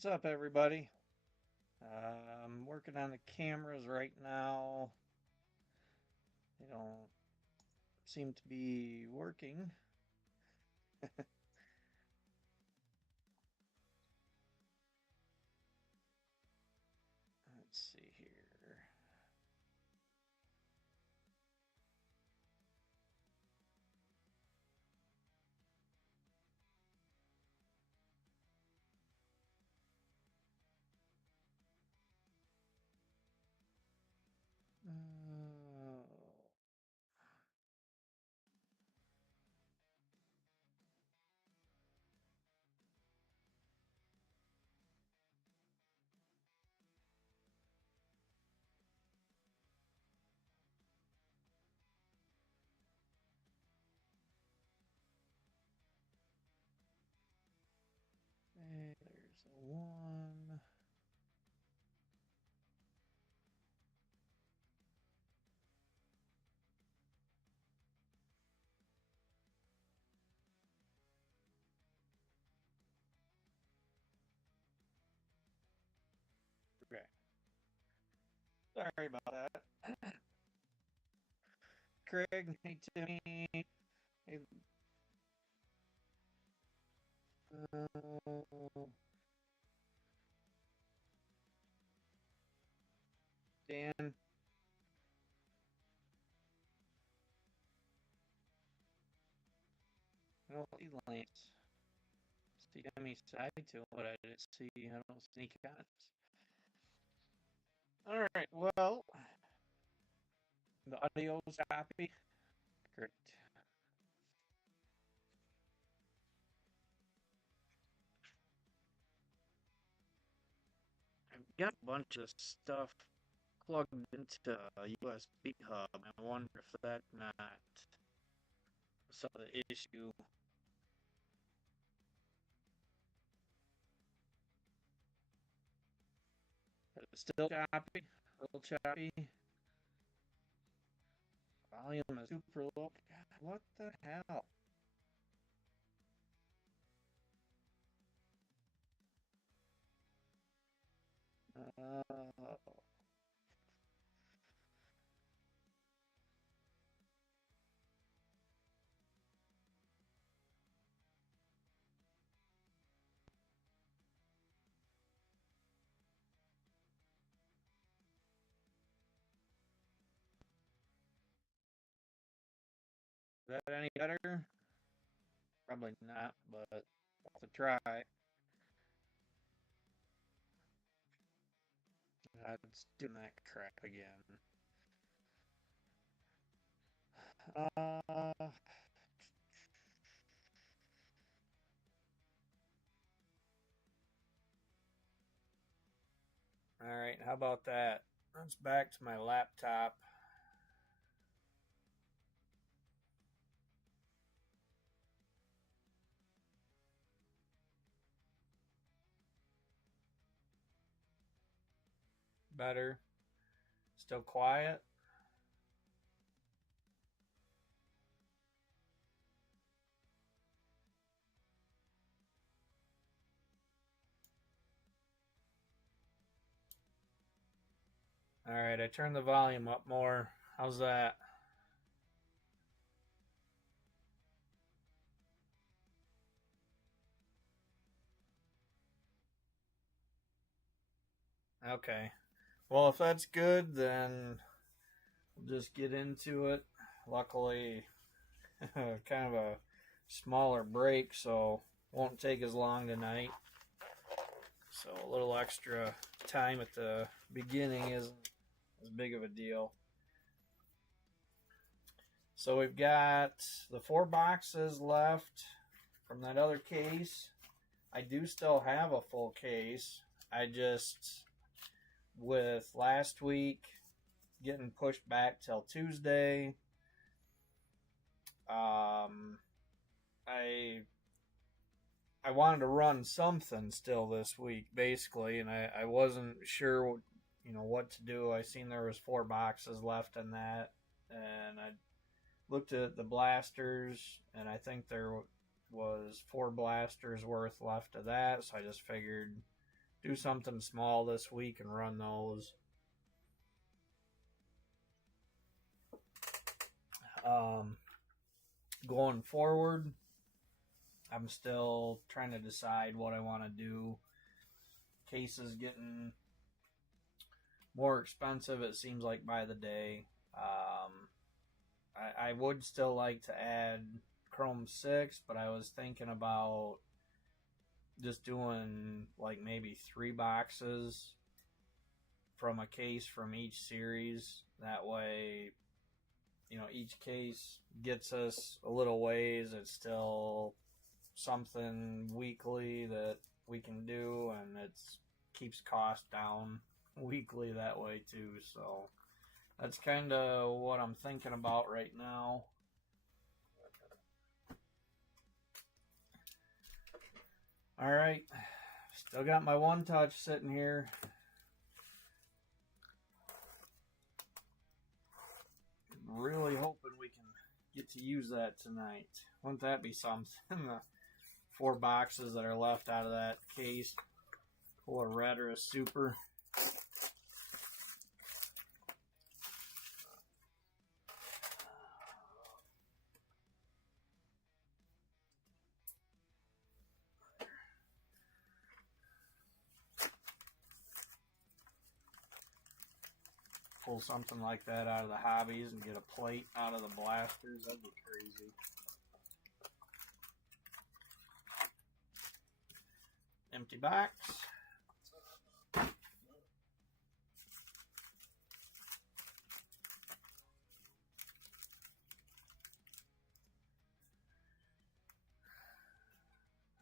What's up, everybody? I'm working on the cameras right now. They don't seem to be working. Let's see here. Uh, there's the one. Okay. Sorry about that. Craig, hey Timmy, hey Dan, no Lance. See Timmy side to what I didn't see. I don't sneak comments. All right. Well, the audio's happy. Great. I've got a bunch of stuff plugged into a USB hub. I wonder if that's not some of the issue. It's still choppy, a little choppy. Volume is super low. God, what the hell? Uh, is that any better? Probably not, but worth a try. It's doing that crap again. Uh, all right, how about that? Let's back to my laptop. Better. Still quiet. All right, I turned the volume up more. How's that? Okay. Well, if that's good, then we'll just get into it. Luckily, kind of a smaller break, so won't take as long tonight. So a little extra time at the beginning isn't as big of a deal. So we've got the 4 boxes left from that other case. I do still have a full case. I just, with last week getting pushed back till Tuesday, I wanted to run something still this week, basically, and I wasn't sure, what to do. I seen there was 4 boxes left in that, and I looked at the blasters, and I think there was 4 blasters worth left of that. So I just figured do something small this week and run those. Going forward, I'm still trying to decide what I want to do. Case is getting more expensive, it seems like, by the day. I would still like to add Chrome 6, but I was thinking about just doing like maybe 3 boxes from a case from each series. That way, you know, each case gets us a little ways. It's still something weekly that we can do, and it keeps cost down weekly that way too. So that's kind of what I'm thinking about right now. All right, still got my One Touch sitting here. Really hoping we can get to use that tonight. Wouldn't that be something? The 4 boxes that are left out of that case, full of red or a super. Pull something like that out of the hobbies and get a plate out of the blasters. That'd be crazy. Empty box.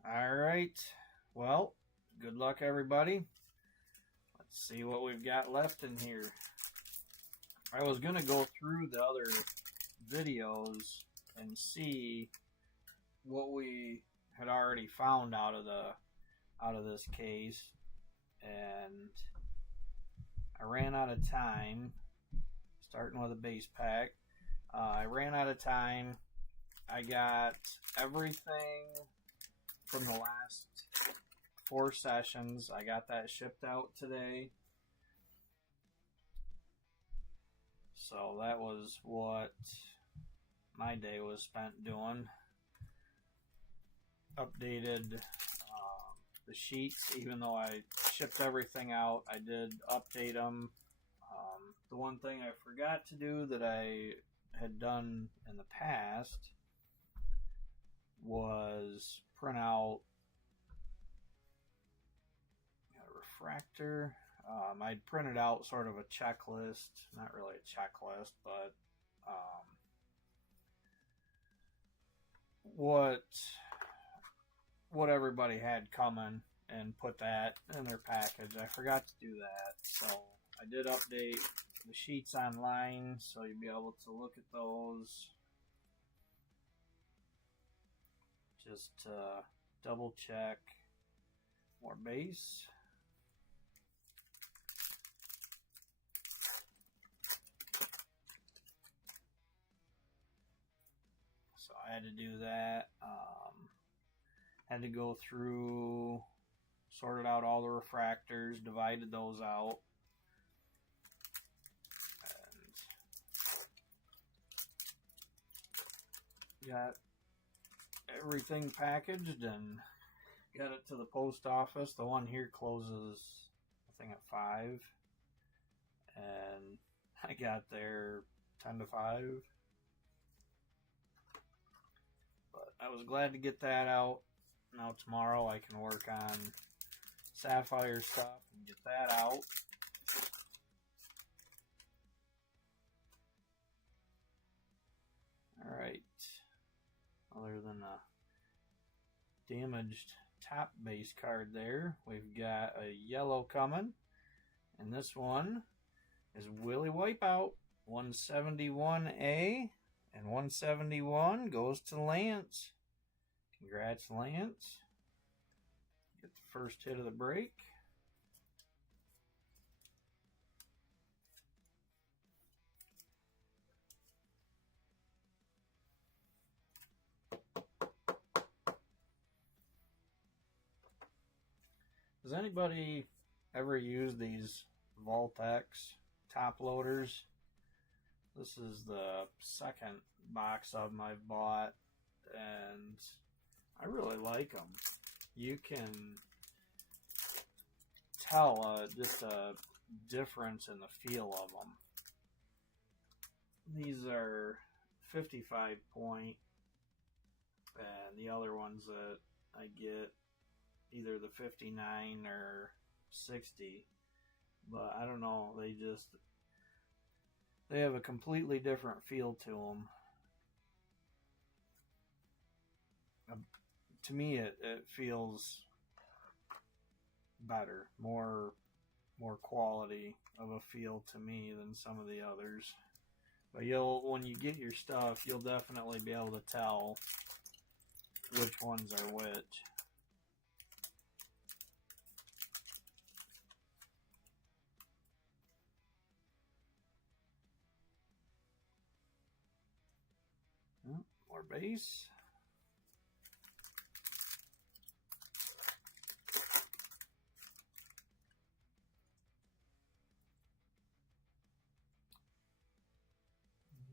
All right. Well, good luck, everybody. Let's see what we've got left in here. I was going to go through the other videos and see what we had already found out of this case, and I ran out of time. Starting with a base pack, I ran out of time. I got everything from the last 4 sessions. I got that shipped out today. So that was what my day was spent doing. Updated the sheets, even though I shipped everything out, I did update them. The one thing I forgot to do that I had done in the past was print out a refractor. I'd printed out sort of a checklist, not really a checklist, but what everybody had coming, and put that in their package. I forgot to do that, so I did update the sheets online, so you'll be able to look at those. Just double check more base. So I had to do that. Had to go through, sorted out all the refractors, divided those out. And got everything packaged and got it to the post office. The one here closes, I think, at 5. And I got there 10 to 5. But I was glad to get that out. Now tomorrow I can work on sapphire stuff and get that out. Alright. Other than a damaged top base card there, we've got a yellow coming. And this one is Willie Wipeout. 171A and 171 goes to Lance. Congrats, Lance. Get the first hit of the break. Does anybody ever use these Voltex top loaders? This is the second box of them I've bought, and I really like them. You can tell just a difference in the feel of them. These are 55 point, and the other ones that I get either the 59 or 60, but I don't know, they have a completely different feel to them. To me, it feels better, more quality of a feel to me than some of the others. But when you get your stuff, you'll definitely be able to tell which ones are which. More base.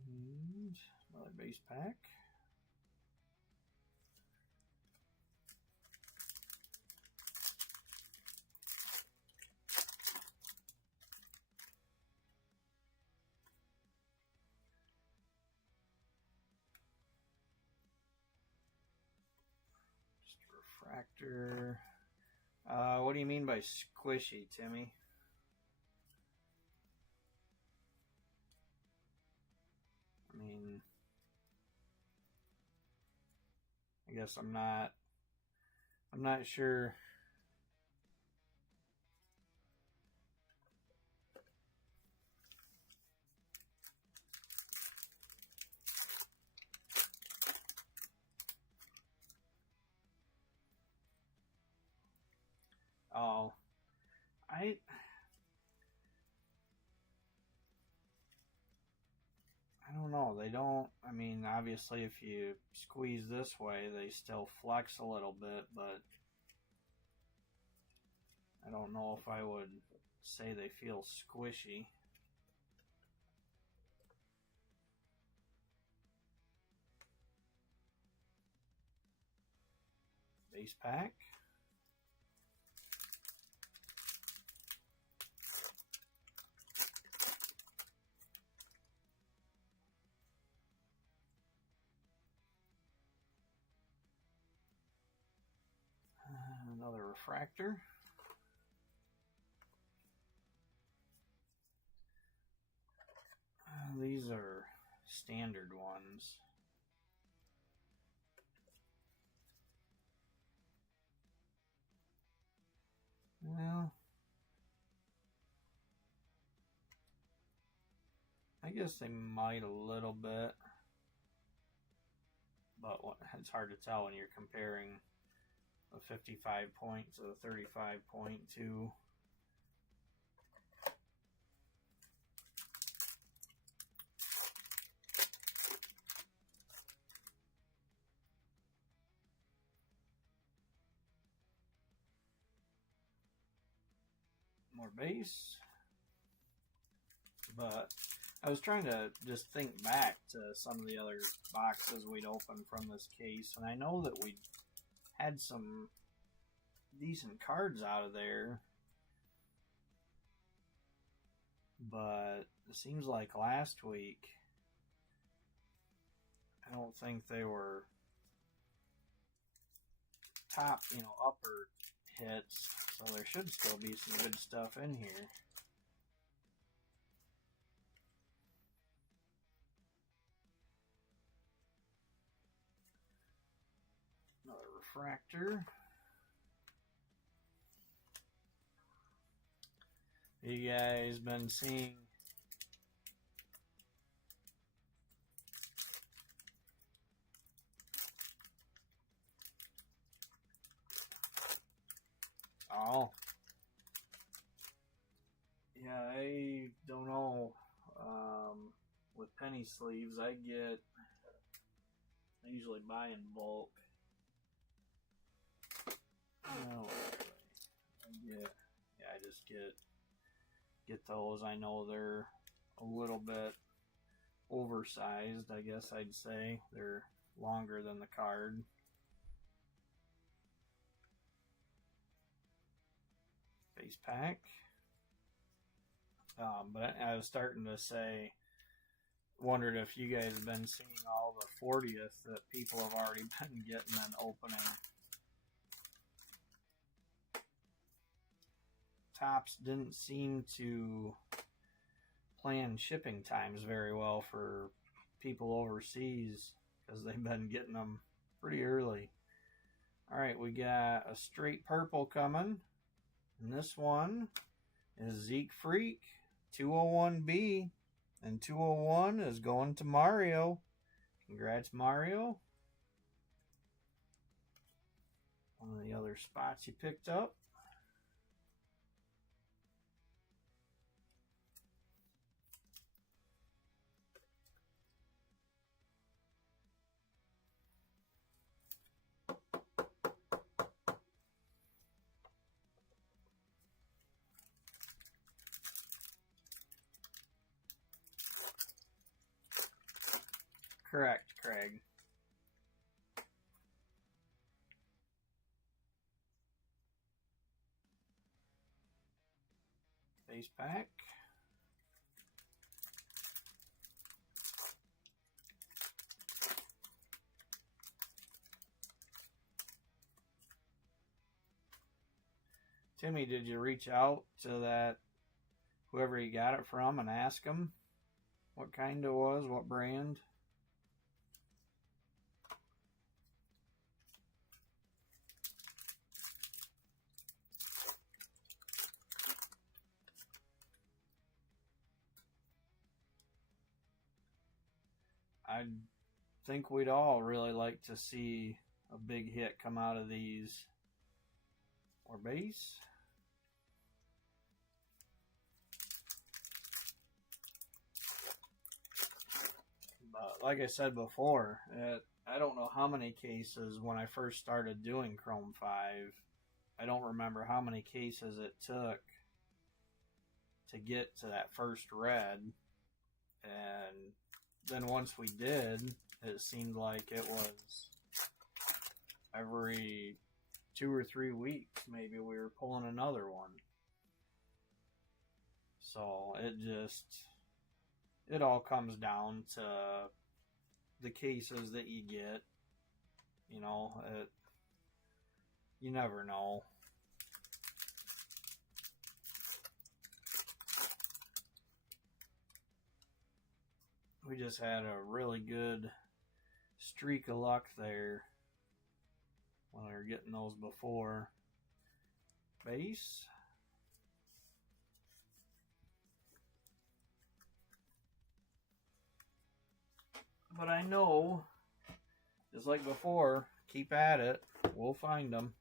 And another base pack. Refractor. What do you mean by squishy, Timmy? I mean, I guess I'm not sure. Oh, I don't know. They don't. I mean, obviously, if you squeeze this way, they still flex a little bit, but I don't know if I would say they feel squishy. Base pack. Another refractor. These are standard ones. Well, I guess they might a little bit, but it's hard to tell when you're comparing a 55 point to a 35.2. More base. But I was trying to just think back to some of the other boxes we'd opened from this case, and I know that we had some decent cards out of there, but it seems like last week I don't think they were top, upper hits, so there should still be some good stuff in here. Another refractor. You guys been seeing yeah, I don't know. With penny sleeves, I usually buy in bulk. Oh, I I just get those. I know they're a little bit oversized, I guess I'd say. They're longer than the card. Face pack. But I was starting to say, wondered if you guys have been seeing all the 40th that people have already been getting and opening. Topps didn't seem to plan shipping times very well for people overseas because they've been getting them pretty early. Alright, we got a straight purple coming. And this one is Zeke Freak 201B. And 201 is going to Mario. Congrats, Mario. One of the other spots you picked up. Correct, Craig. Face pack. Timmy, did you reach out to that whoever you got it from and ask them what kind it was, what brand? I think we'd all really like to see a big hit come out of these. Or base. But like I said before, I don't know how many cases when I first started doing Chrome 5. I don't remember how many cases it took to get to that first red. And then once we did, it seemed like it was every 2 or 3 weeks maybe we were pulling another one. So it all comes down to the cases that you get. You know, you never know. We just had a really good streak of luck there when we were getting those before. Base. But I know, just like before, keep at it. We'll find them.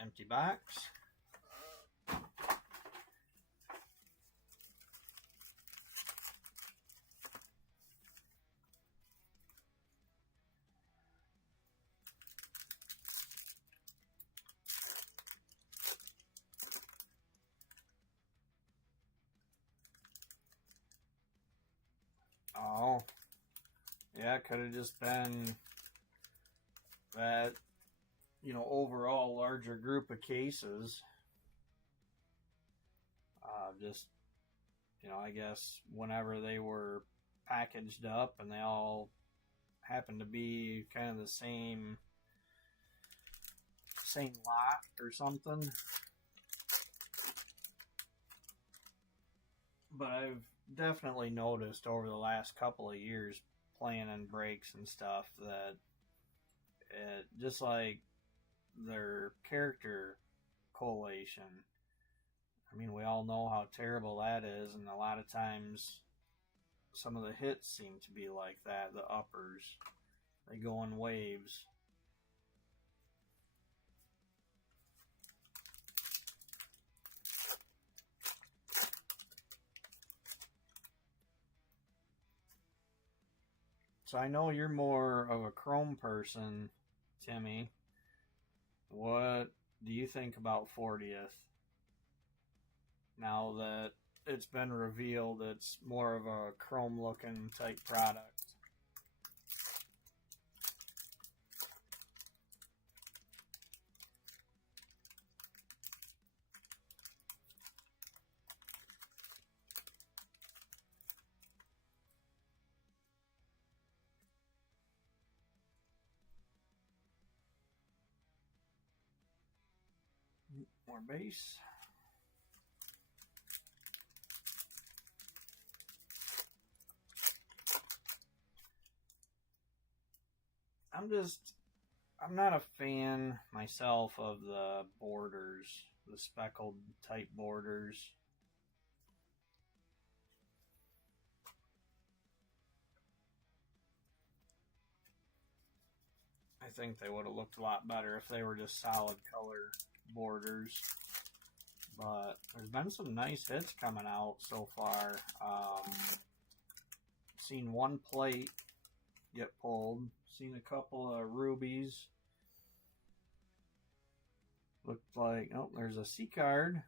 Empty box. Oh, yeah, could have just been that, overall larger group of cases. Just, I guess whenever they were packaged up and they all happened to be kind of the same lot or something. But I've definitely noticed over the last couple of years playing in breaks and stuff that it, just like their character collation, I mean, we all know how terrible that is, and a lot of times some of the hits seem to be like that, the uppers. They go in waves. So I know you're more of a Chrome person, Timmy. What do you think about 40th? Now that it's been revealed it's more of a Chrome looking type product. More base. I'm not a fan myself of the borders, the speckled type borders. I think they would have looked a lot better if they were just solid color borders. But there's been some nice hits coming out so far. Seen one plate get pulled. Seen a couple of rubies. Looked like, oh, there's a C card.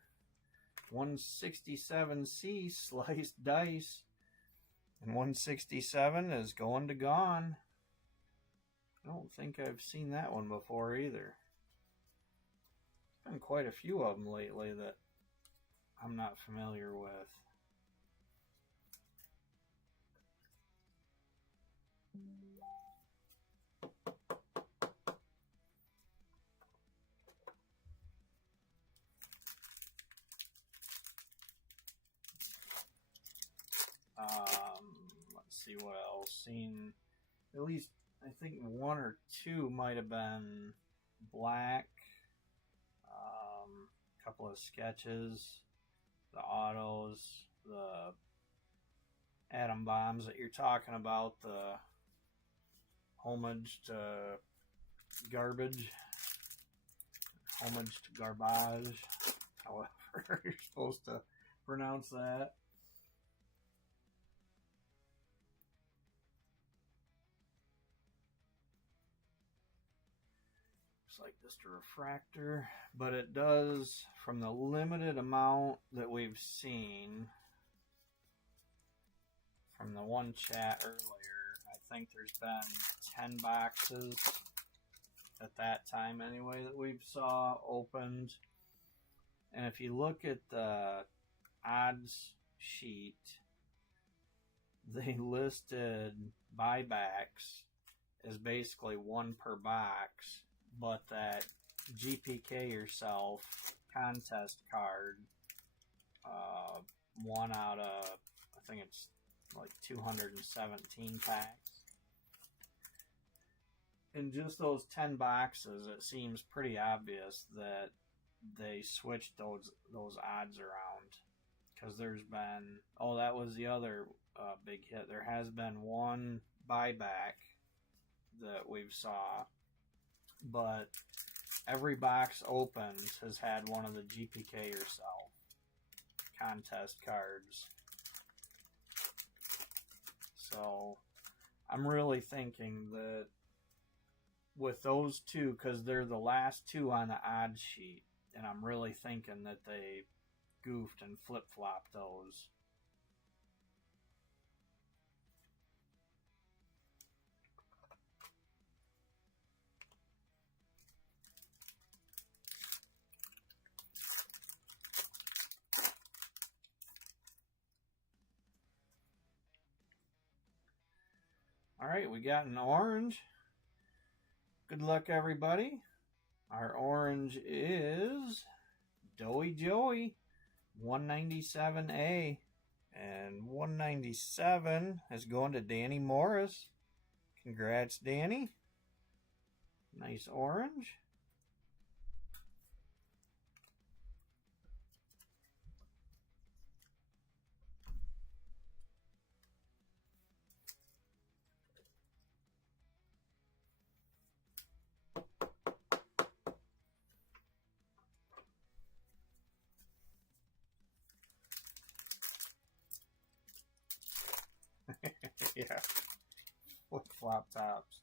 167C sliced dice. And 167 is going to gone. I don't think I've seen that one before either. There's been quite a few of them lately that I'm not familiar with. Let's see what else. Seen at least, I think one or two might have been black. A couple of sketches, the autos, the atom bombs that you're talking about, the homage to garbage, homage to garbage, however you're supposed to pronounce that. Like just a refractor, but it does, from the limited amount that we've seen from the one chat earlier, I think there's been 10 boxes at that time anyway that we've saw opened. And if you look at the odds sheet, they listed buybacks as basically one per box. But that GPK yourself contest card, one out of, I think it's like 217 packs. In just those 10 boxes, it seems pretty obvious that they switched those odds around. Because there's been, oh, that was the other big hit. There has been one buyback that we've saw. But every box opened has had one of the GPK yourself contest cards. So I'm really thinking that with those two, because they're the last two on the odds sheet, and I'm really thinking that they goofed and flip-flopped those. Alright, we got an orange. Good luck, everybody. Our orange is Doughy Joey, 197A. And 197 is going to Danny Morris. Congrats, Danny. Nice orange. Yeah, flip-flop tops.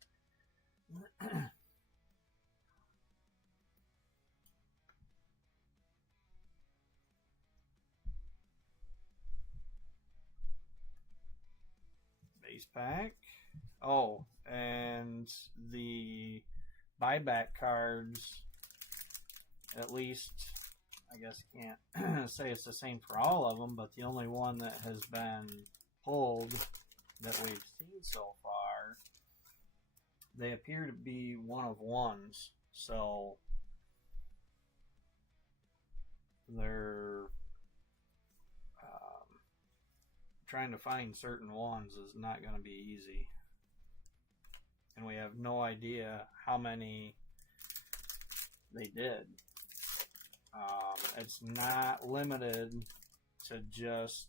Base pack. Oh, and the buyback cards, at least, I guess you can't say it's the same for all of them, but the only one that has been pulled that we've seen so far, they appear to be one of ones. So they're trying to find certain ones is not going to be easy. And we have no idea how many they did. It's not limited to just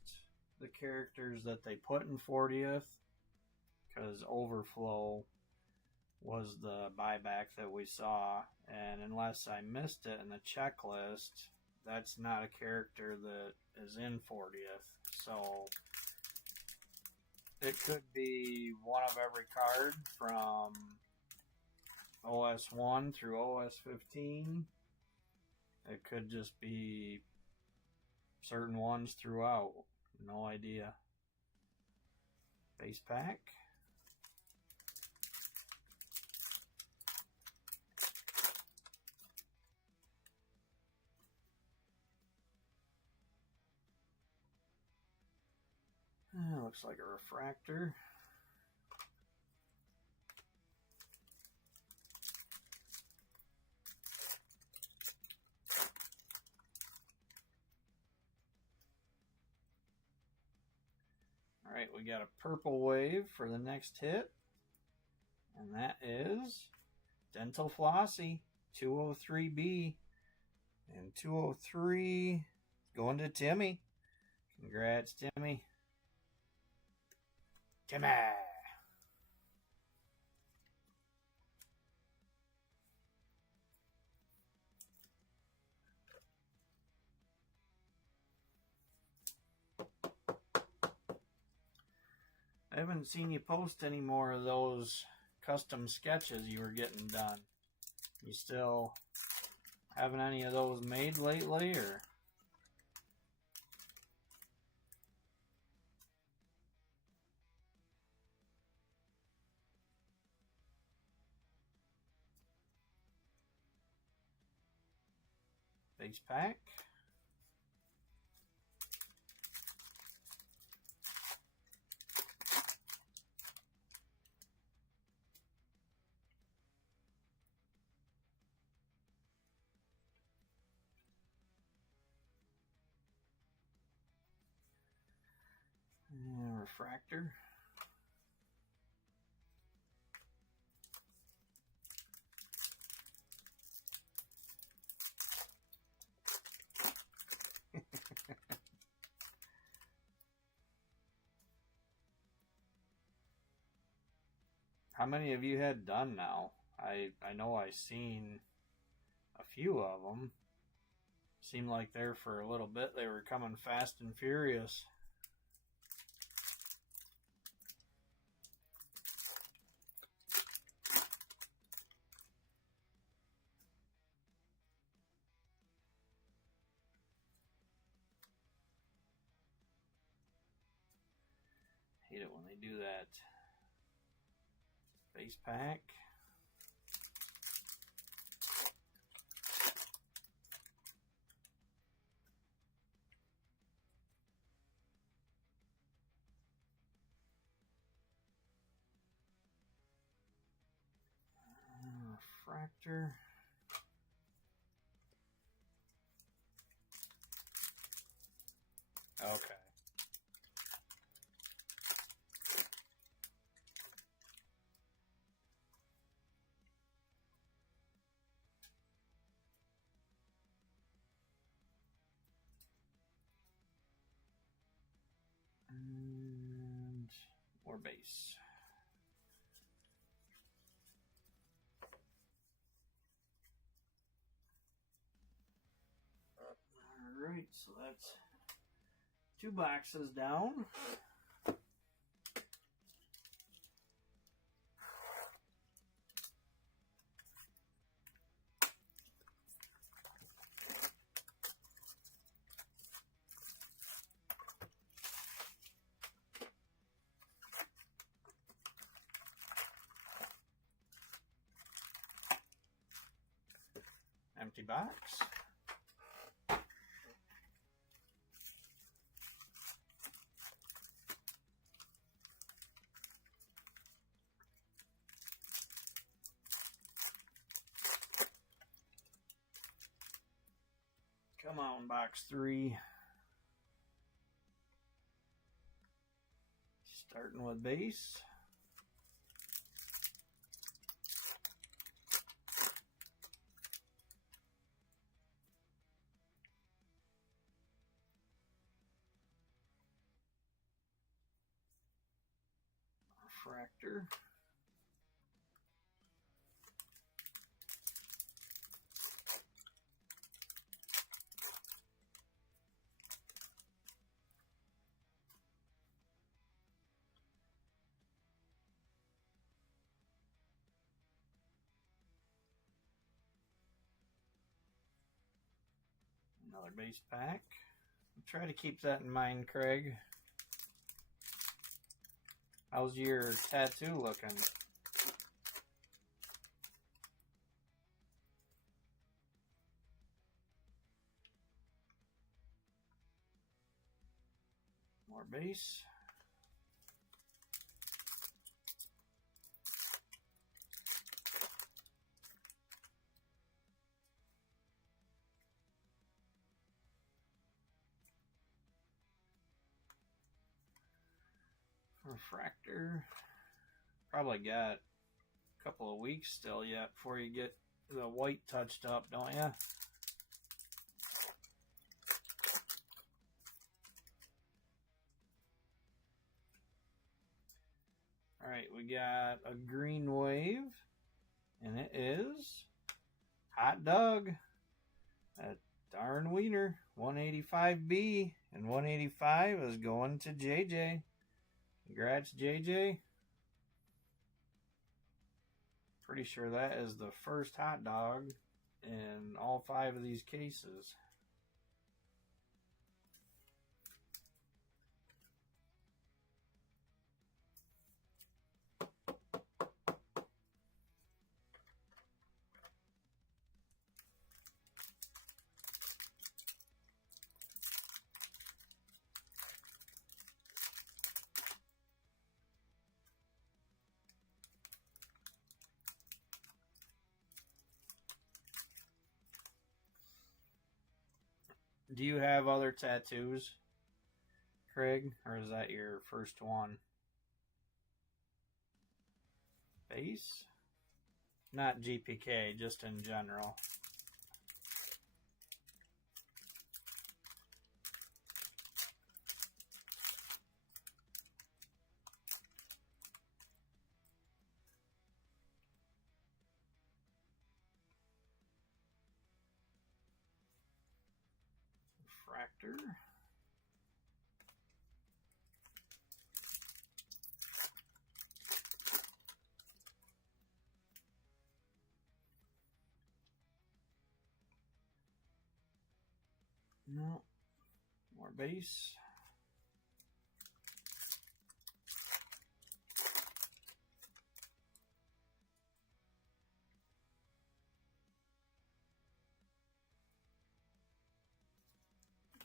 the characters that they put in 40th, because Overflow was the buyback that we saw, and unless I missed it in the checklist, that's not a character that is in 40th. So it could be one of every card from OS 1 through OS 15. It could just be certain ones throughout. No idea. Base pack. Looks like a refractor. Alright, we got a purple wave for the next hit. And that is Dental Flossie, 203B. And 203 going to Timmy. Congrats, Timmy. Timmy! I haven't seen you post any more of those custom sketches you were getting done. You still having any of those made lately, or? Base pack. And refractor. How many have you had done now? I know I've seen a few of them. Seemed like there for a little bit they were coming fast and furious. Hate it when they do that. Base pack. Refractor. Okay. And more base. Alright, so that's 2 boxes down. empty box. Come on, box 3. Starting with base. Refractor. Another base pack. Try to keep that in mind, Craig. How's your tattoo looking? More base. Refractor. Probably got a couple of weeks still yet before you get the white touched up, don't you? Alright, we got a green wave, and it is Hot Dog. That darn wiener. 185B, and 185 is going to JJ. Congrats, JJ. Pretty sure that is the first hot dog in all 5 of these cases. Do you have other tattoos, Craig, or is that your first one? Base? Not GPK, just in general. Refractor. No. More base.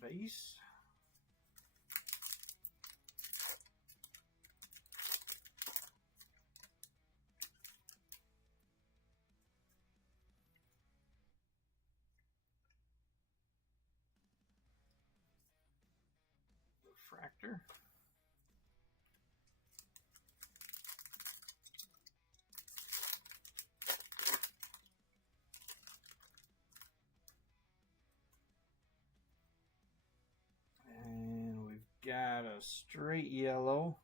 Base. Refractor. And we've got a straight yellow,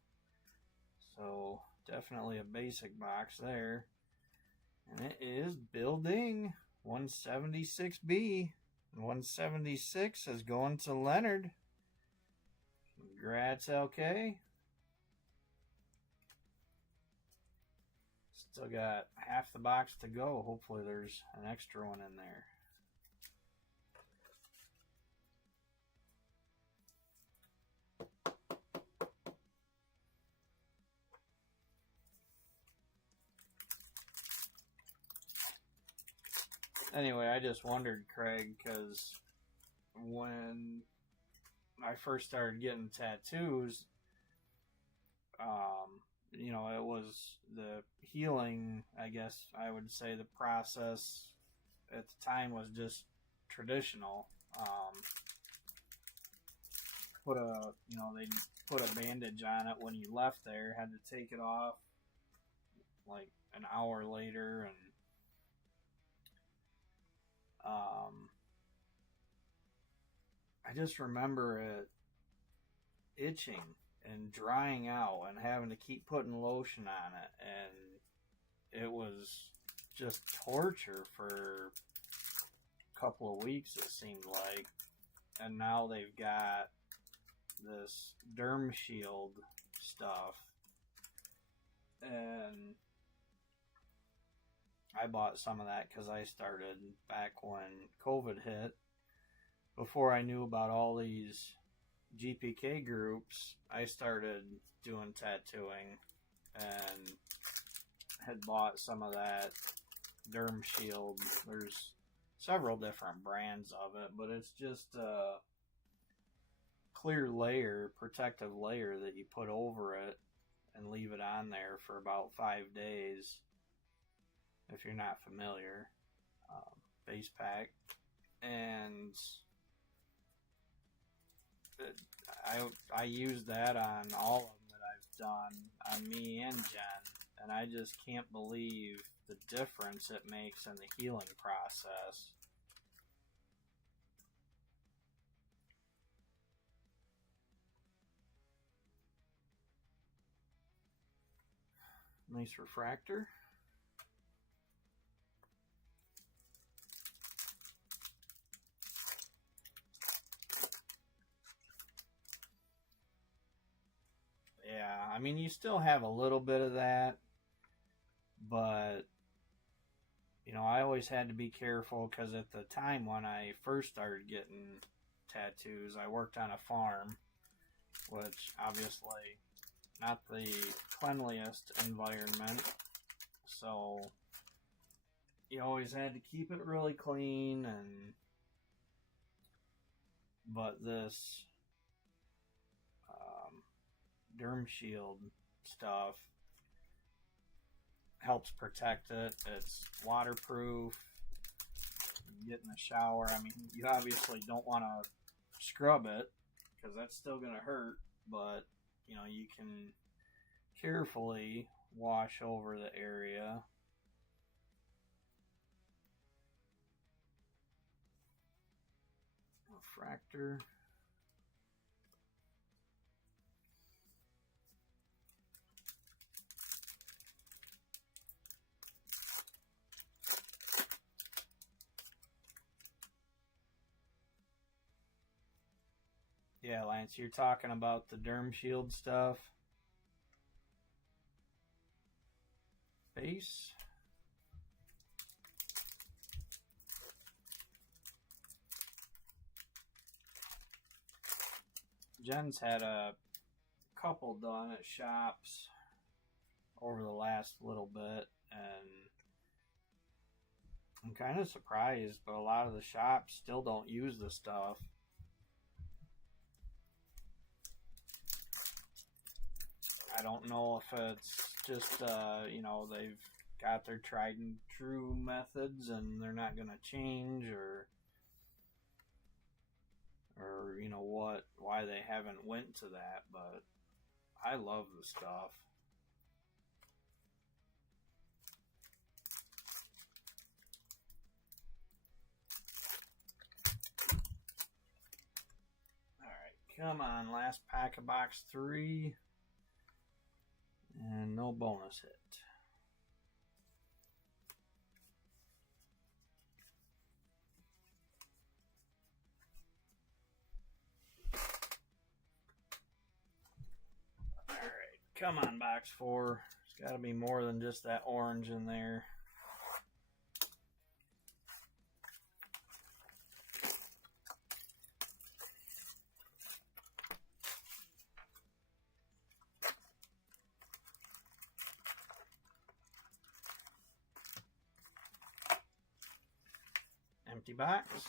so definitely a basic box there. And it is building 176B. And 176 is going to Leonard. Congrats, LK. Still got half the box to go. Hopefully there's an extra one in there. Anyway, I just wondered, Craig, because when I first started getting tattoos, it was the healing, I guess I would say the process at the time was just traditional. They'd put a bandage on it when you left there, had to take it off like an hour later, and I just remember it itching and drying out and having to keep putting lotion on it, and it was just torture for a couple of weeks, it seemed like. And now they've got this derm shield stuff, and I bought some of that because I started back when COVID hit. Before I knew about all these GPK groups, I started doing tattooing and had bought some of that derm shield. There's several different brands of it, but it's just a clear layer, protective layer that you put over it and leave it on there for about 5 days. If you're not familiar, face pack. And I used that on all of them that I've done on me and Jen, and I just can't believe the difference it makes in the healing process. Nice refractor. Yeah, I mean, you still have a little bit of that, but, I always had to be careful because at the time when I first started getting tattoos, I worked on a farm, which obviously not the cleanliest environment, so you always had to keep it really clean, but this derm shield stuff helps protect it. It's waterproof. You get in the shower. I mean, you obviously don't want to scrub it because that's still going to hurt, but you can carefully wash over the area. Refractor. Yeah, Lance, you're talking about the derm shield stuff. Base. Jen's had a couple done at shops over the last little bit, and I'm kind of surprised, but a lot of the shops still don't use the stuff. I don't know if it's just, they've got their tried and true methods and they're not going to change, or why they haven't went to that, but I love the stuff. Alright, come on, last pack of box 3. And no bonus hit. Alright, come on, box 4. There's got to be more than just that orange in there. empty box.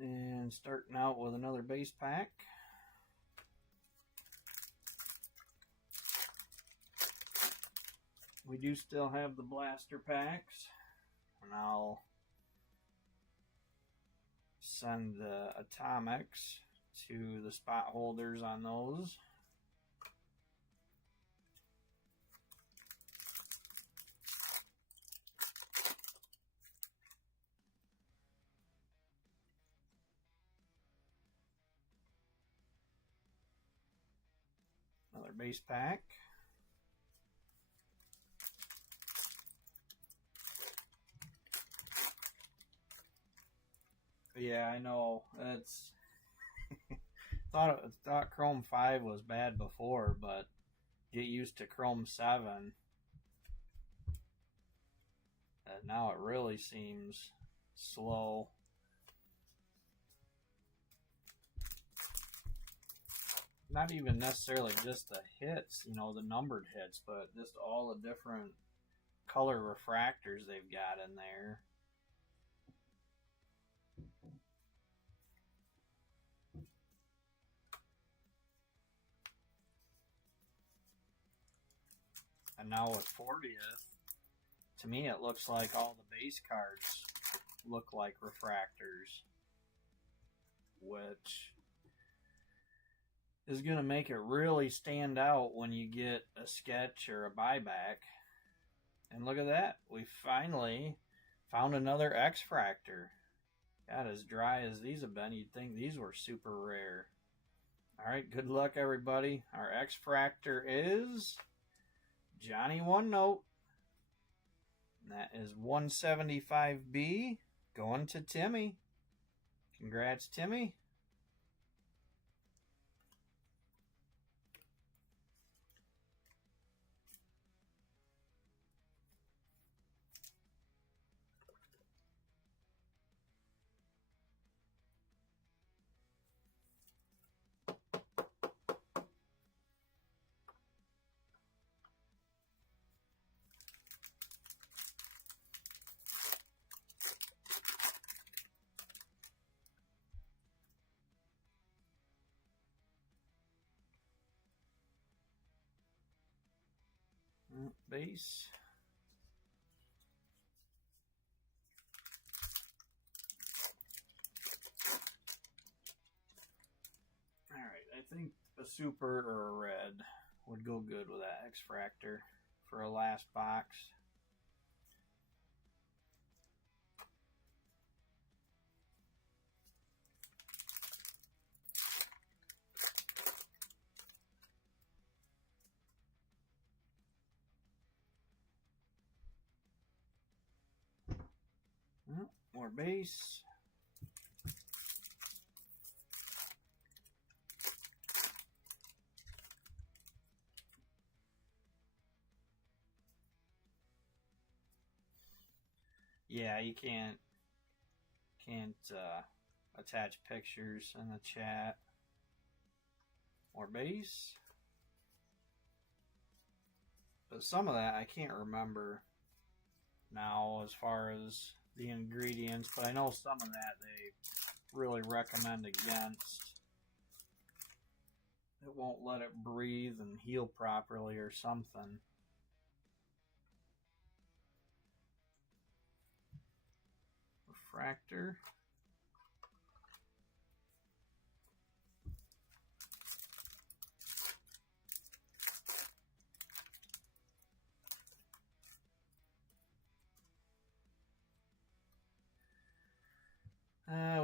And starting out with another base pack. We do still have the blaster packs, and I'll send the atomics to the spot holders on those. Another base pack. Yeah, I know. It's thought Chrome 5 was bad before, but get used to Chrome 7. And now it really seems slow. Not even necessarily just the hits, you know, the numbered hits, but just all the different color refractors they've got in there. And now with 40th, to me it looks like all the base cards look like refractors, which is going to make it really stand out when you get a sketch or a buyback. And look at that, we finally found another X-Fractor. God, as dry as these have been, you'd think these were super rare. Alright, good luck everybody. Our X-Fractor is Johnny One Note. And that is 175B going to Timmy. Congrats, Timmy. Base. Alright, I think a super or a red would go good with that X-Fractor for a last box. More base. Yeah, you can't attach pictures in the chat. More base. But some of that I can't remember now as far as the ingredients, but I know some of that they really recommend against. It won't let it breathe and heal properly or something. Refractor.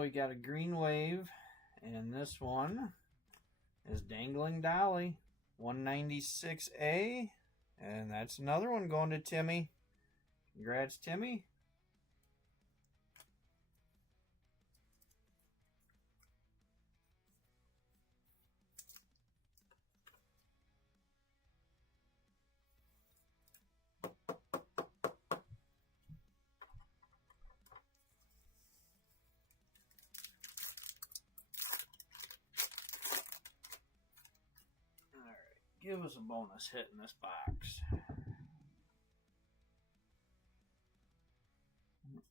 We got a green wave, and this one is Dangling Dolly, 196A, and that's another one going to Timmy. Congrats, Timmy. give us a bonus hit in this box.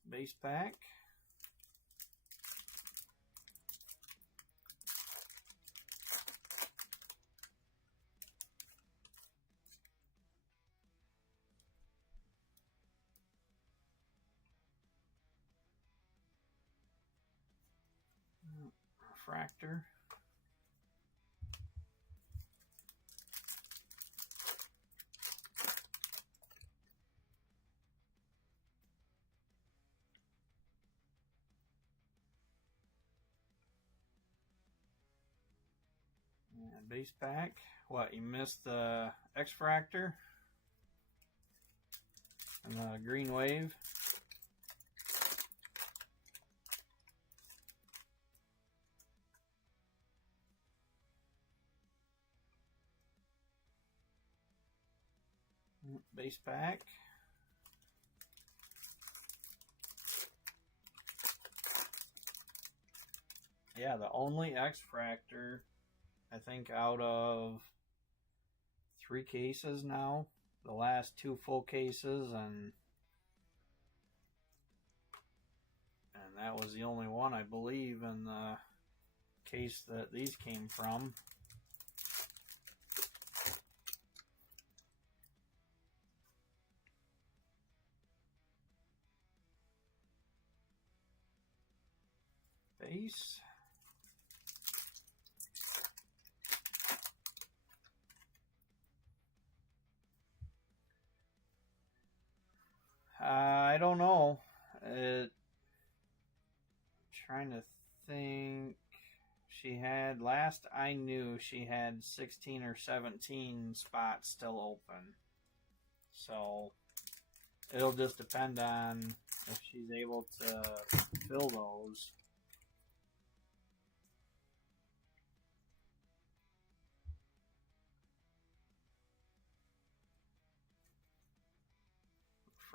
Base pack. Refractor. And base pack. What, you missed the X-Fractor and the green wave? Base pack. Yeah, the only X-Fractor, I think, out of 3 cases now. The last 2 full cases, and that was the only one, I believe, in the case that these came from. Base. I don't know. Trying to think. She had, last I knew, she had 16 or 17 spots still open. So it'll just depend on if she's able to fill those.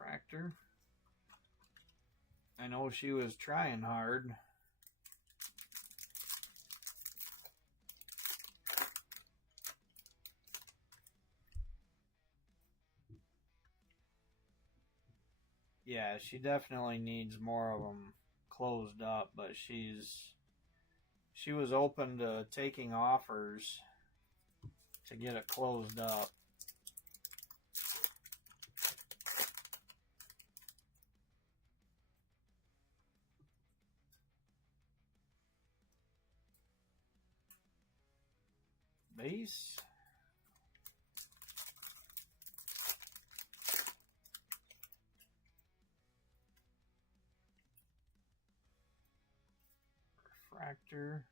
Refractor. I know she was trying hard. Yeah, she definitely needs more of them closed up, but she was open to taking offers to get it closed up. Base. Refractor.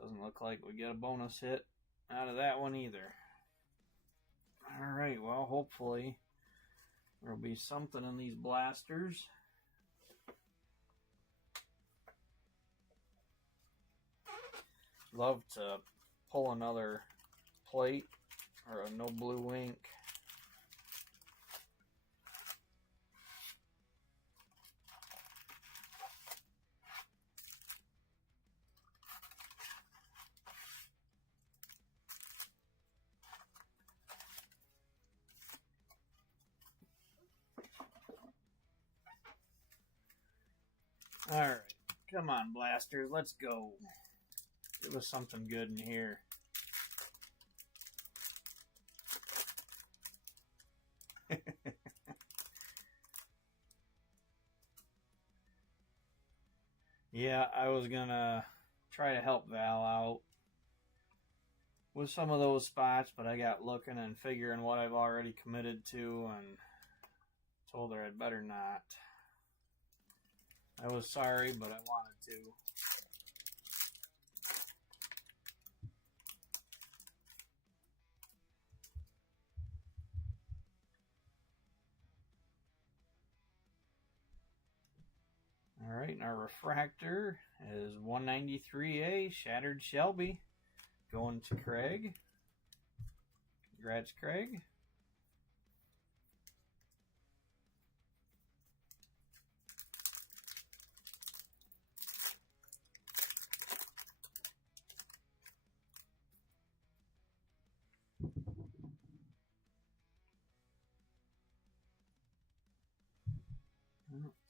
Doesn't look like we get a bonus hit out of that one either. Alright, well, hopefully there'll be something in these blasters. Love to pull another plate or a no blue ink. Alright, come on, blasters, let's go. Give us something good in here. Yeah, I was gonna try to help Val out with some of those spots, but I got looking and figuring what I've already committed to and told her I'd better not. I was sorry, but I wanted to. All Alright, and our refractor is 193A, Shattered Shelby, going to Craig. Congrats, Craig.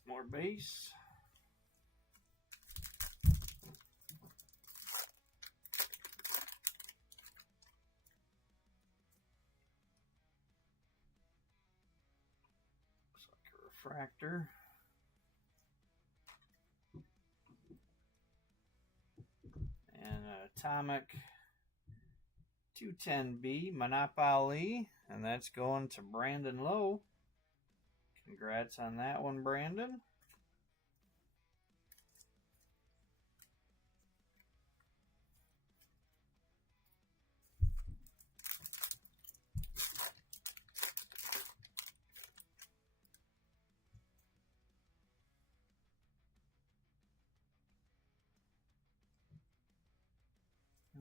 More base. Looks like a refractor. And an atomic 210B Monopoly, and that's going to Brandon Lowe. Congrats on that one, Brandon.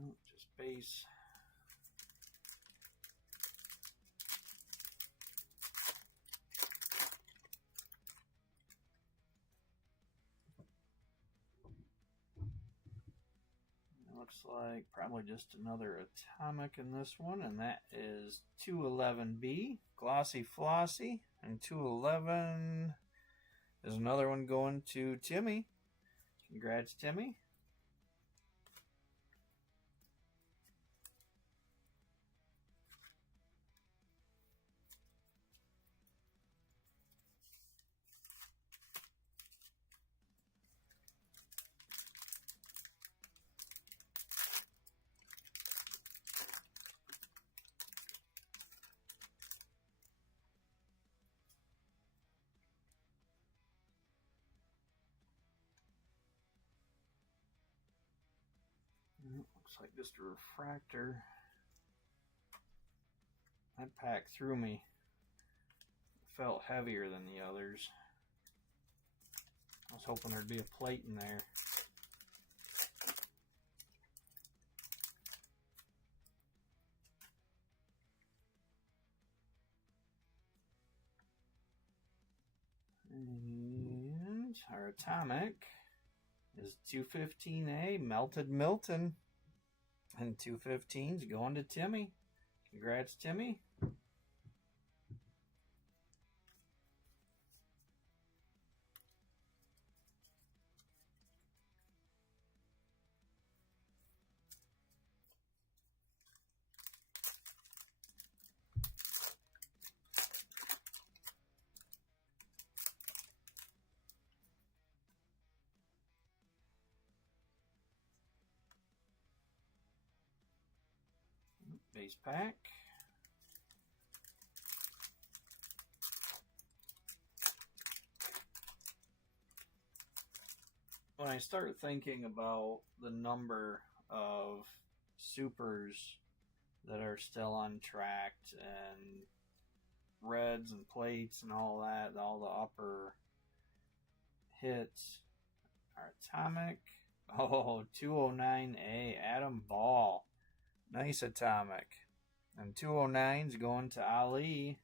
Oh, just base. Looks like probably just another atomic in this one, and that is 211B, Glossy Flossy, and 211 is another one going to Timmy. Congrats, Timmy. Looks like just a refractor. That pack threw me. It felt heavier than the others. I was hoping there'd be a plate in there. And our atomic is 215A, Melted Milton. And 215's going to Timmy. Congrats, Timmy. Base pack. When I start thinking about the number of supers that are still untracked and reds and plates and all that, all the upper hits, our atomic, 209A, Adam Ball. Nice atomic. And 209's going to Ali.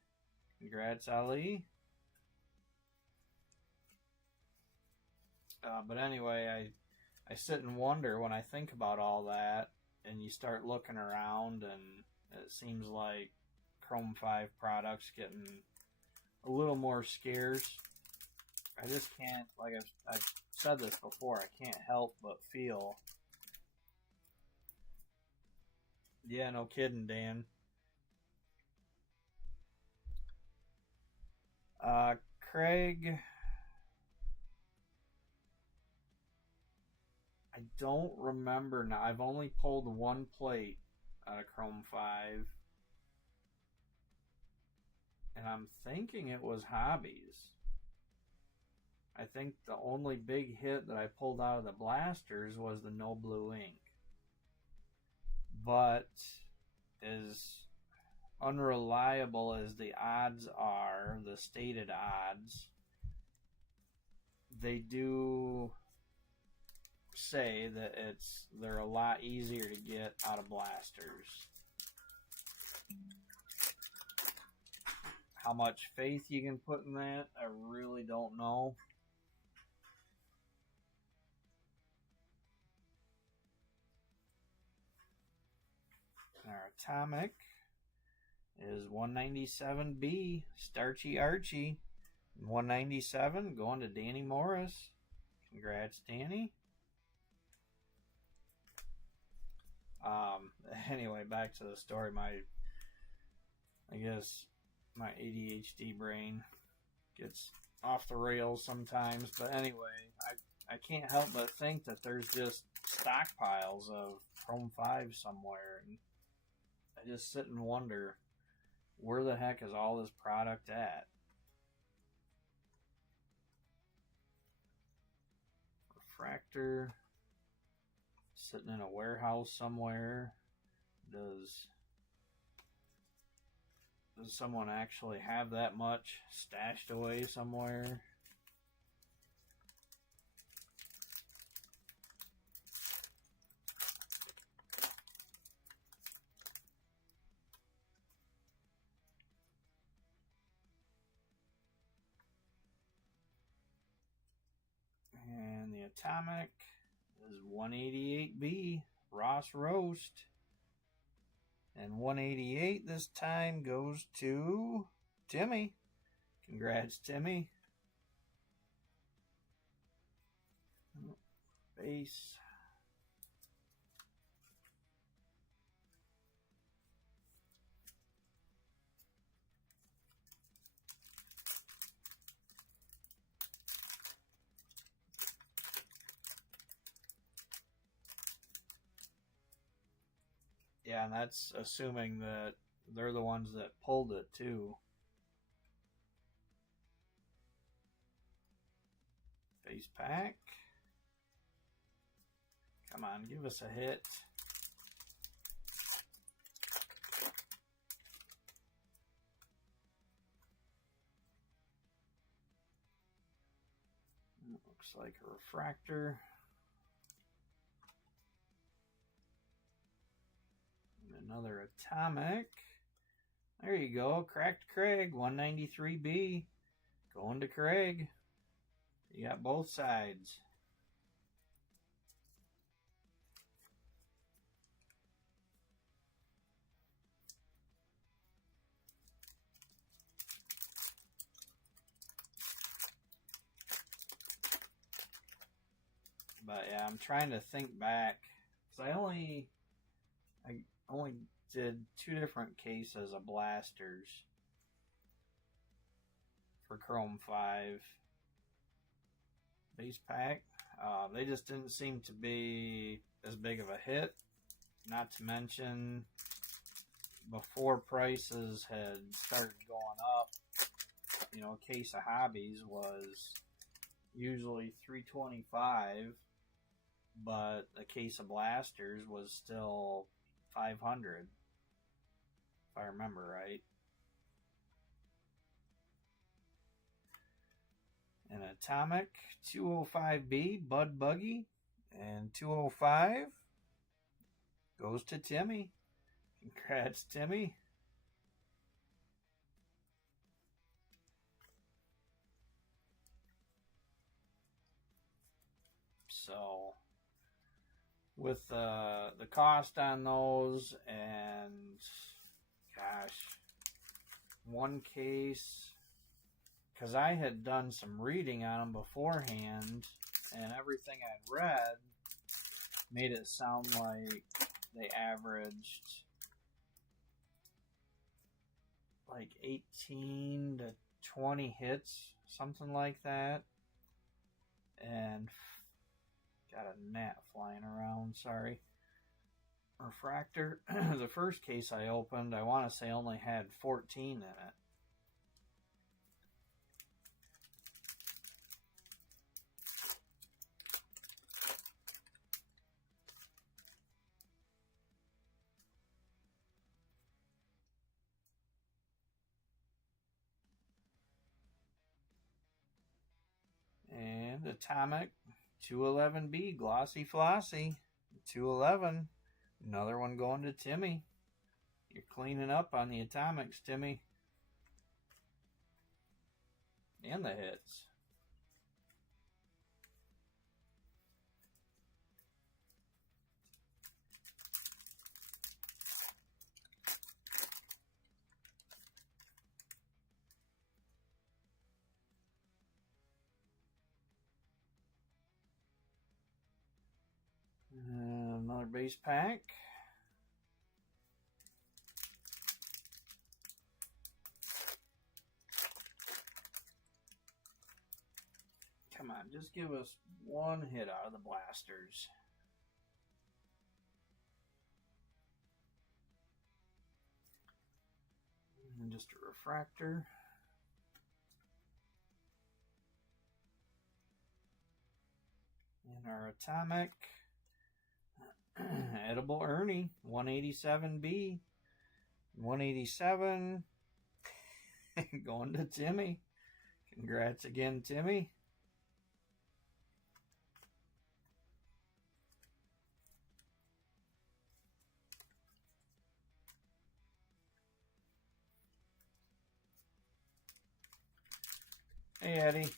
Congrats, Ali. But anyway, I sit and wonder when I think about all that, and you start looking around, and it seems like Chrome 5 products getting a little more scarce. I just can't, like I've said this before, I can't help but feel. Yeah, no kidding, Dan. Craig, I don't remember now. I've only pulled one plate out of Chrome 5. And I'm thinking it was Hobbies. I think the only big hit that I pulled out of the blasters was the No Blue Ink. But as unreliable as the odds are, the stated odds, they do say that they're a lot easier to get out of blasters. How much faith you can put in that, I really don't know. Our atomic is 197B, Starchy Archie. 197 going to Danny Morris. Congrats, Danny. Anyway, back to the story. I guess my ADHD brain gets off the rails sometimes. But anyway, I can't help but think that there's just stockpiles of Chrome 5 somewhere. And I just sit and wonder, where the heck is all this product at? Refractor. Sitting in a warehouse somewhere. Does someone actually have that much stashed away somewhere? And the atomic is 188B, Ross Roast. And 188 this time goes to Timmy. Congrats, Timmy. Base. Yeah, and that's assuming that they're the ones that pulled it, too. Base pack. Come on, give us a hit. Looks like a refractor. Another atomic. There you go. Cracked Craig. 193B. Going to Craig. You got both sides. But yeah, I'm trying to think back. Because I only did 2 different cases of blasters for Chrome 5 base pack. They just didn't seem to be as big of a hit. Not to mention, before prices had started going up, you know, a case of hobbies was usually $325, but a case of blasters was still $500, if I remember right. An atomic 205B Bud Buggy, and 205 goes to Timmy. Congrats, Timmy. So, with the cost on those, and gosh, one case, because I had done some reading on them beforehand, and everything I'd read made it sound like they averaged like 18 to 20 hits, something like that. And got a gnat flying around, sorry. Refractor, the first case I opened, I want to say only had 14 in it. And Atomic 211B Glossy Flossy 211. Another one going to Timmy. You're cleaning up on the Atomics, Timmy. And the hits. Another base pack. Come on, just give us one hit out of the blasters. And just a refractor. And our Atomic. Edible Ernie, 187B. 187. Going to Timmy. Congrats again, Timmy. Hey, Eddie.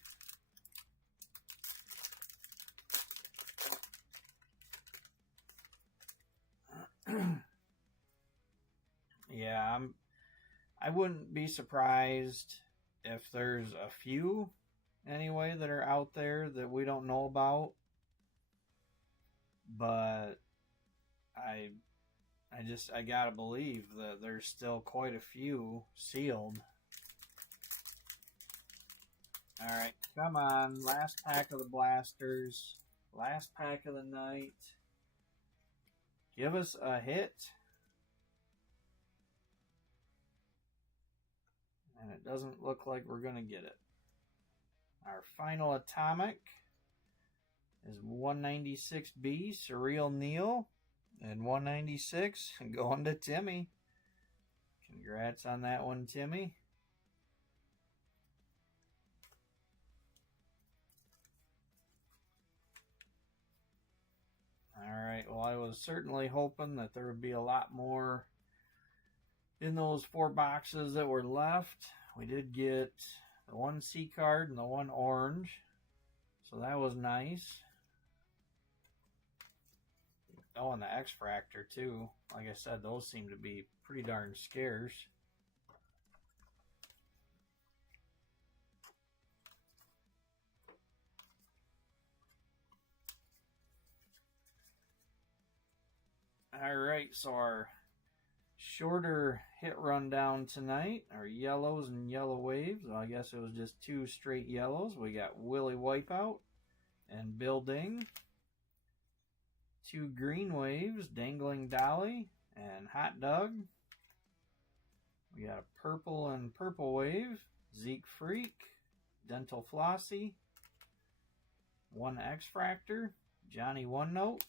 Yeah, I wouldn't be surprised if there's a few anyway that are out there that we don't know about. But I gotta believe that there's still quite a few sealed. Alright, come on. Last pack of the blasters. Last pack of the night. Give us a hit. And it doesn't look like we're going to get it. Our final Atomic is 196B, Surreal Neil. And 196 going to Timmy. Congrats on that one, Timmy. Alright, well, I was certainly hoping that there would be a lot more in those 4 boxes that were left. We did get the 1 C card and the 1 orange, so that was nice. Oh, and the X-Fractor too. Like I said, those seem to be pretty darn scarce. Alright, so our shorter hit rundown tonight are yellows and yellow waves. Well, I guess it was just 2 straight yellows. We got Willie Wipeout and Bill Ding. 2 green waves, Dangling Dolly and Hot Dog. We got a purple and purple wave, Zeke Freak, Dental Flossie. 1 X-Fractor, Johnny One Note.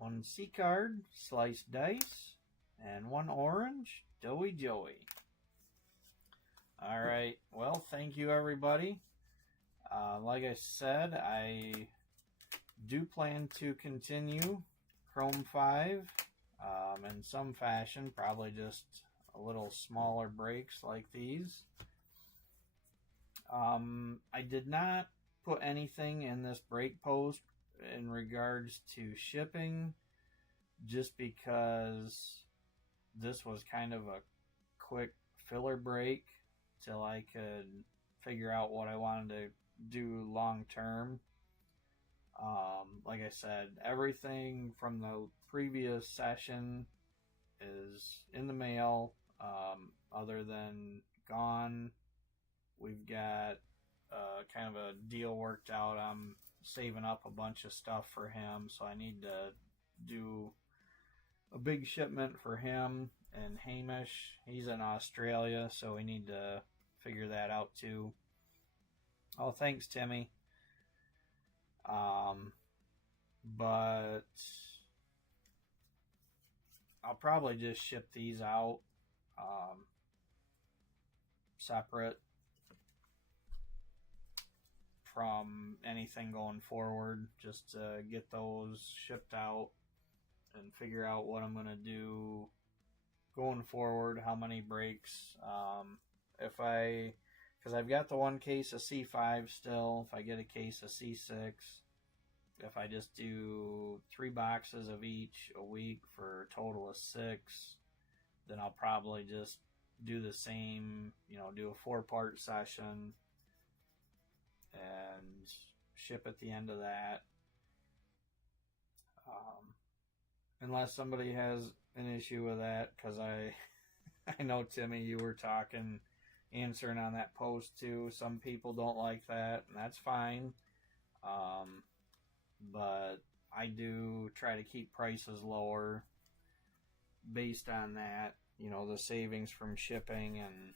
1 C card, Sliced Dice, and 1 orange, Doughy Joey. Alright, well, thank you everybody. Like I said, I do plan to continue Chrome 5 in some fashion, probably just a little smaller breaks like these. I did not put anything in this break post in regards to shipping, just because this was kind of a quick filler break till I could figure out what I wanted to do long term. Like I said, everything from the previous session is in the mail, other than Gone. We've got kind of a deal worked out. I'm saving up a bunch of stuff for him, so I need to do a big shipment for him and Hamish. He's in Australia, so we need to figure that out too. Oh, thanks, Timmy. But I'll probably just ship these out separate from anything going forward, just to get those shipped out and figure out what I'm going to do going forward, how many breaks. Because I've got the one case of C5 still, if I get a case of C6, if I just do 3 boxes of each a week for a total of 6, then I'll probably just do the same, do a 4-part session and ship at the end of that. Unless somebody has an issue with that, because I know, Timmy, you were answering on that post too. Some people don't like that, and that's fine. But I do try to keep prices lower based on that, the savings from shipping, and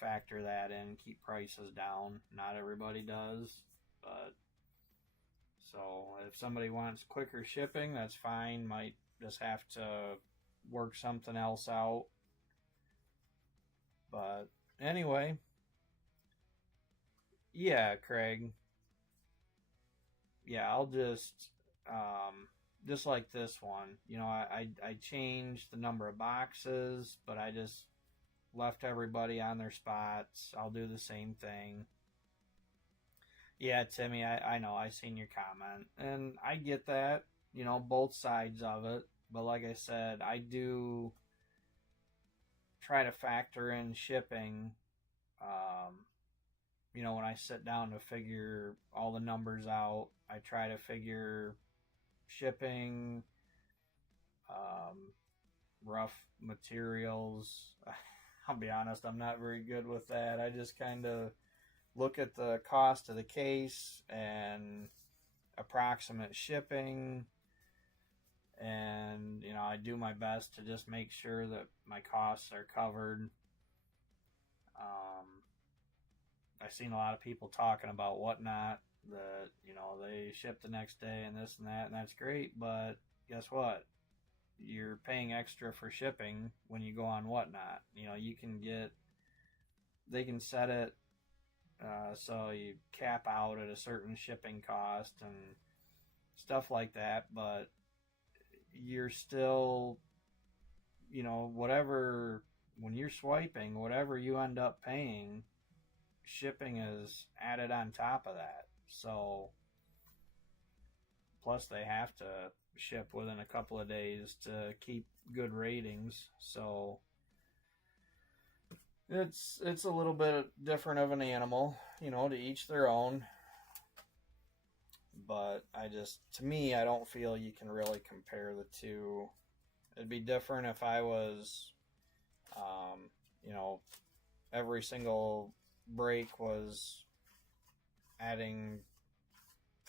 factor that in, keep prices down. Not everybody does, but so if somebody wants quicker shipping, that's fine. Might just have to work something else out. But anyway, yeah, Craig. Yeah, I'll just like this one. I changed the number of boxes, but I just left everybody on their spots. I'll do the same thing. Yeah, Timmy, I know. I seen your comment. And I get that, both sides of it. But like I said, I do try to factor in shipping. When I sit down to figure all the numbers out, I try to figure shipping, rough materials. I'll be honest, I'm not very good with that. I just kind of look at the cost of the case and approximate shipping, and I do my best to just make sure that my costs are covered. I've seen a lot of people talking about Whatnot, that they ship the next day and this and that, and that's great, but guess what? You're paying extra for shipping when you go on Whatnot. They can set it so you cap out at a certain shipping cost and stuff like that, but you're still, whatever, when you're swiping, whatever you end up paying, shipping is added on top of that. So, plus they have to ship within a couple of days to keep good ratings. So it's a little bit different of an animal, to each their own. But to me, I don't feel you can really compare the two. It'd be different if I was, every single break was adding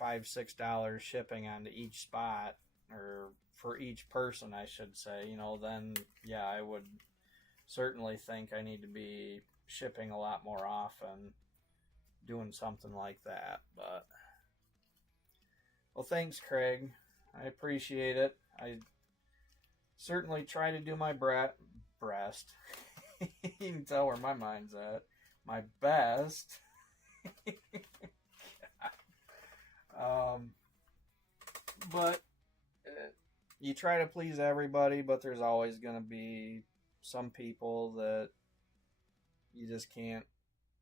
$5-6 shipping onto each spot, or for each person, I should say. Then yeah, I would certainly think I need to be shipping a lot more often, doing something like that. But well, thanks, Craig. I appreciate it. I certainly try to do my breast. You can tell where my mind's at. My best. But you try to please everybody, but there's always going to be some people that you just can't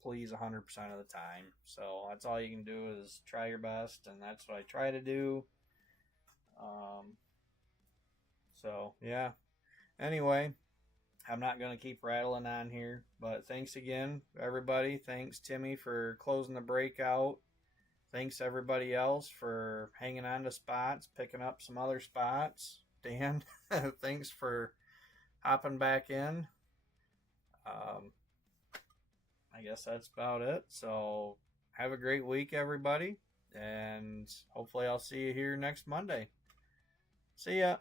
please 100% of the time. So that's all you can do, is try your best, and that's what I try to do. So yeah. Anyway, I'm not going to keep rattling on here, but thanks again, everybody. Thanks, Timmy, for closing the breakout. Thanks, everybody else, for hanging on to spots, picking up some other spots. Dan, thanks for hopping back in. I guess that's about it. So have a great week, everybody, and hopefully I'll see you here next Monday. See ya.